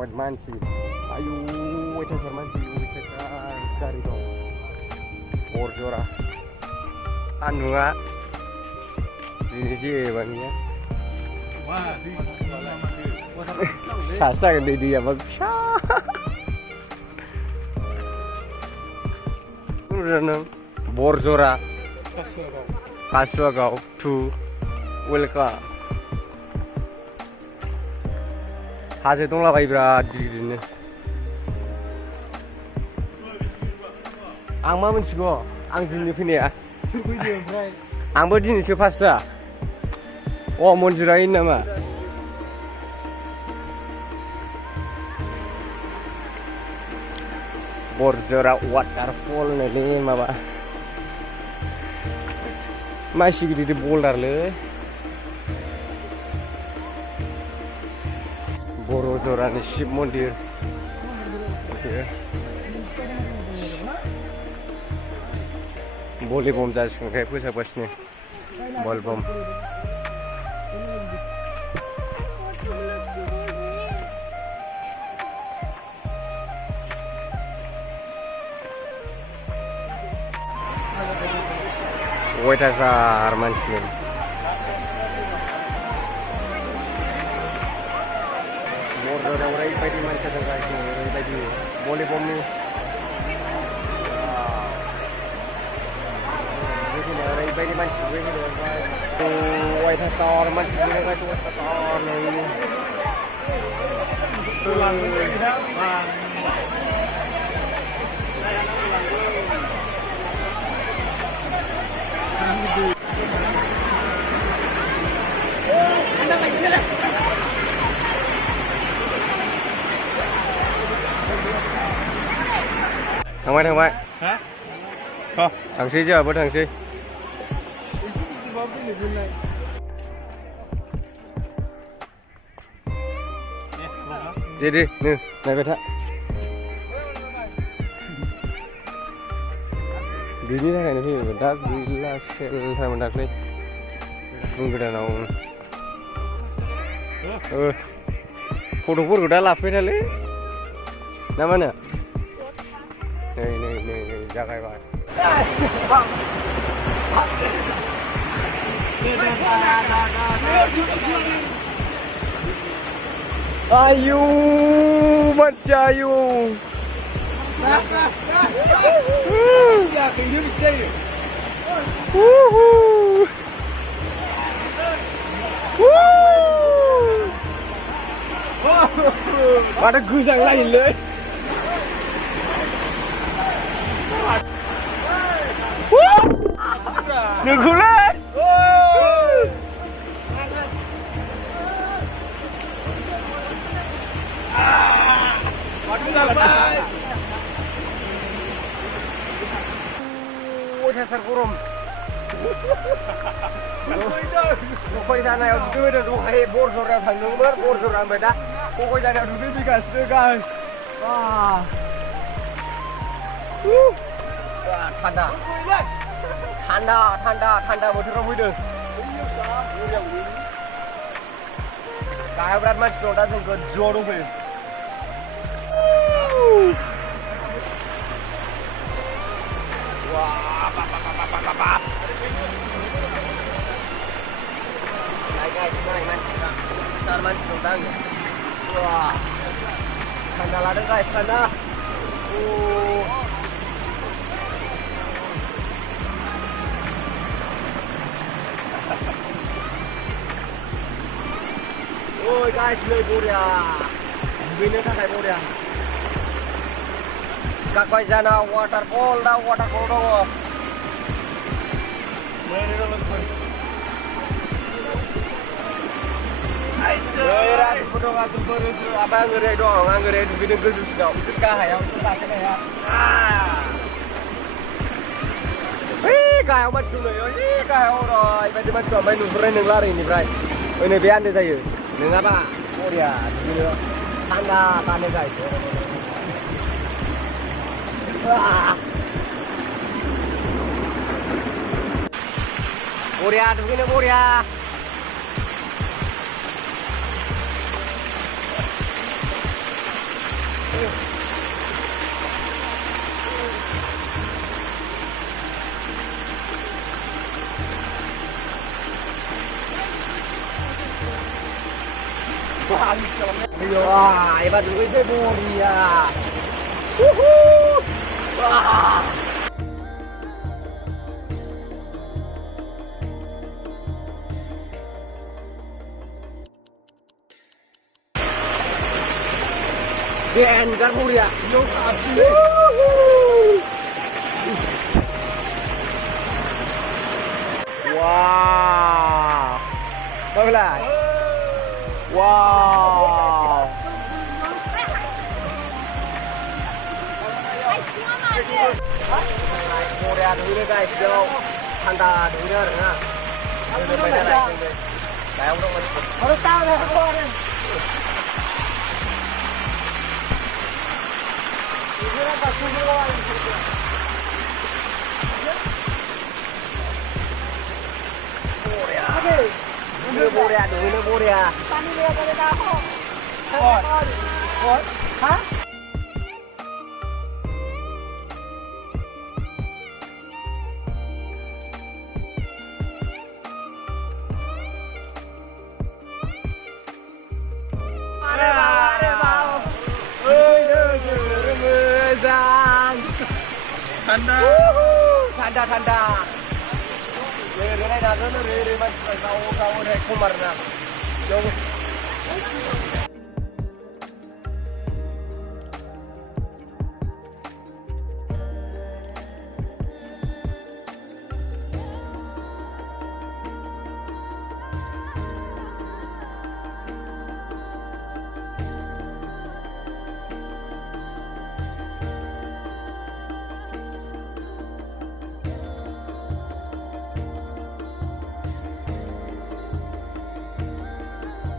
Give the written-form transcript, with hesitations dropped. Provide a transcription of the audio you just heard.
Wait mansi. Ayo, wait asar mansi. Dari dong. Borjhora. Anua. Ini je bangnya. Wah, di Sasa kan dia bang. Udah Borjhora. Swmdwn to welcome. Hasil tunglah bayi berat di sini. Ang mah mencigo, ang jenis ini ya. Ang berdini sepasta. Oh, monjurain nama. Borjhora waterfall nih mama. Masih di boulder le. Borjhora nih Swmdwn. Boleh bom jas kayak pusat pasnya. Bol bom. Wait asar mansi. Borjhora orang ini mansi dengan ini tadi boleh bom ni. Ini orang ini mansi begini. Wait asar mansi dengan itu asar ni. pulang tidak. Thằng Mai Hả? Không. thằng Si chưa bớt thằng Si đi nè này về thạ đi như thế này thì mình đã đi là xe thay mình đặt đi phương cái nào photo photo đã làm phải đấy nằm anh à này ra cái bài ayu masya ayu ada gusang lain le đừng khú lên ôi thật sự gồm Kakoijana yang dulu dah dua hari Borjhora thằng nung ber Borjhora beda Kakoijana dulu ni guys wah Thanda bothorong fैदों गाहायाव बिराद मानसि दं दा जों गोजौआव दंफैयो नाय मानसि besar मानसि दं दा आङो wah थान्दा लादों guys थान्दा Oi guys, nơi Borjhora dugaino थाखाय Borjhora Kakoijana waterfall dong apa yang ngeri dong, ngeri dugaino goजौसिनाव बिसोर गाहायाव गाखोनाया गाहायाव मानसि दं नै गाहायाव ओरैबायदि मानसि ओमफ्राय नुहुरनाय नंला आरो इनिफ्राय नै बे आन्दो जायो नङाबा Borjhora बिदिनो थान्दा थानो guys Borjhora dugaino Borjhora Wah, hebat juga itu Borjhora. Wuhuu. Wah. Keren kan Borjhora? Yo abdi. Wow. Bagus. Wow. Borjhora dulu guys, jauh Anda dulu ya. Kayak orang masih. Baru tahu lah aku orang. Ini apa semua yang terjadi? Borjhora dulu Borjhora. Pani lihat ada apa? What? Hah? Tanda. Ini dah, ini masih kau dah kumarna. Jauh.